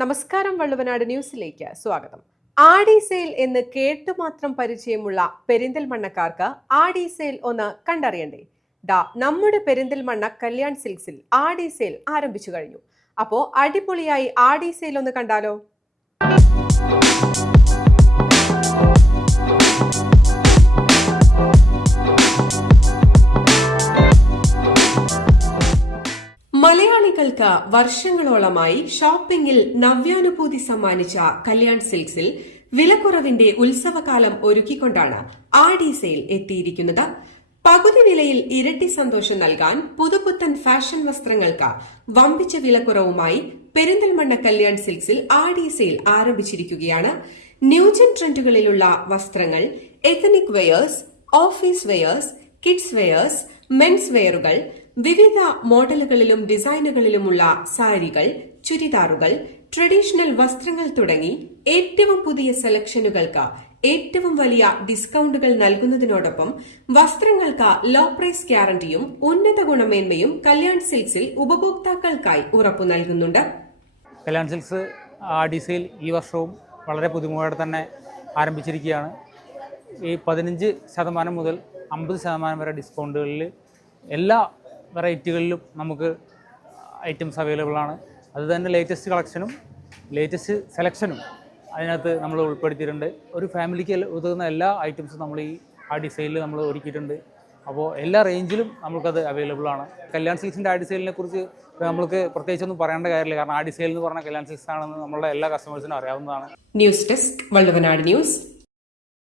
നമസ്കാരം, വള്ളുവനാട് ന്യൂസിലേക്ക് സ്വാഗതം. ആടി സെയിൽ എന്ന് കേട്ടുമാത്രം പരിചയമുള്ള പെരിന്തൽമണ്ണക്കാർക്ക് ആടി സെയിൽ ഒന്ന് കണ്ടറിയണ്ടേ? നമ്മുടെ പെരിന്തൽമണ്ണ കല്യാൺ സിൽക്സിൽ ആടി സെയിൽ ആരംഭിച്ചു കഴിഞ്ഞു. അപ്പോ അടിപൊളിയായി ആടി സെയിൽ ഒന്ന് കണ്ടാലോ? മലയാളികൾക്ക് വർഷങ്ങളോളമായി ഷോപ്പിംഗിൽ നവ്യാനുഭൂതി സമ്മാനിച്ച കല്യാൺ സിൽക്സിൽ വിലക്കുറവിന്റെ ഉത്സവകാലം ഒരുക്കിക്കൊണ്ടാണ് ആടി സെയിൽ എത്തിയിരിക്കുന്നത്. പകുതി വിലയിൽ ഇരട്ടി സന്തോഷം നൽകാൻ പുതുപുത്തൻ ഫാഷൻ വസ്ത്രങ്ങൾക്ക് വമ്പിച്ച വിലക്കുറവുമായി പെരിന്തൽമണ്ണ കല്യാൺ സിൽക്സിൽ ആടി സെയിൽ ആരംഭിച്ചിരിക്കുകയാണ്. ന്യൂജൻ ട്രെൻഡുകളിലുള്ള വസ്ത്രങ്ങൾ, ethnic wears, office wears, kids wears, men's വെയറുകൾ, വിവിധ മോഡലുകളിലും ഡിസൈനുകളിലുമുള്ള സാരികൾ, ചുരിദാറുകൾ, ട്രഡീഷണൽ വസ്ത്രങ്ങൾ തുടങ്ങി ഏറ്റവും പുതിയ സെലക്ഷനുകൾക്ക് ഏറ്റവും വലിയ ഡിസ്കൗണ്ടുകൾ നൽകുന്നതിനോടൊപ്പം വസ്ത്രങ്ങൾക്ക് ലോ പ്രൈസ് ഗ്യാരണ്ടിയും ഉന്നത ഗുണമേന്മയും കല്യാൺ സിൽക്സിൽ ഉപഭോക്താക്കൾക്കായി ഉറപ്പു നൽകുന്നുണ്ട്. കല്യാൺ സിൽക്സ് ആടി സെയിൽ ഈ വർഷവും വളരെ പുതുമയോടെ തന്നെ ആരംഭിച്ചിരിക്കുകയാണ്. ഈ 15% മുതൽ 50% വരെ ഡിസ്കൗണ്ടുകളിൽ എല്ലാ വെറൈറ്റികളിലും നമുക്ക് ഐറ്റംസ് അവൈലബിൾ ആണ്. അതുതന്നെ ലേറ്റസ്റ്റ് കളക്ഷനും ലേറ്റസ്റ്റ് സെലക്ഷനും അതിനകത്ത് നമ്മൾ ഉൾപ്പെടുത്തിയിട്ടുണ്ട്. ഒരു ഫാമിലിക്ക് ഉതകുന്ന എല്ലാ ഐറ്റംസും നമ്മൾ ഈ ആടി സെയിലിൽ നമ്മൾ ഒരുക്കിയിട്ടുണ്ട്. അപ്പോൾ എല്ലാ റേഞ്ചിലും നമുക്കത് അവൈലബിൾ ആണ്. കല്യാൺ സിൽക്സിൻ്റെ ആടി സെയിലിനെ കുറിച്ച് നമുക്ക് പ്രത്യേകിച്ചൊന്നും പറയേണ്ട കാര്യമില്ല. കാരണം ആടി സെയിൽ എന്ന് പറഞ്ഞാൽ കല്യാൺ സിൽക്സ് ആണെന്ന് നമ്മളുടെ എല്ലാ കസ്റ്റമേഴ്സിനും അറിയാവുന്നതാണ്. News desk, Valluvanad news.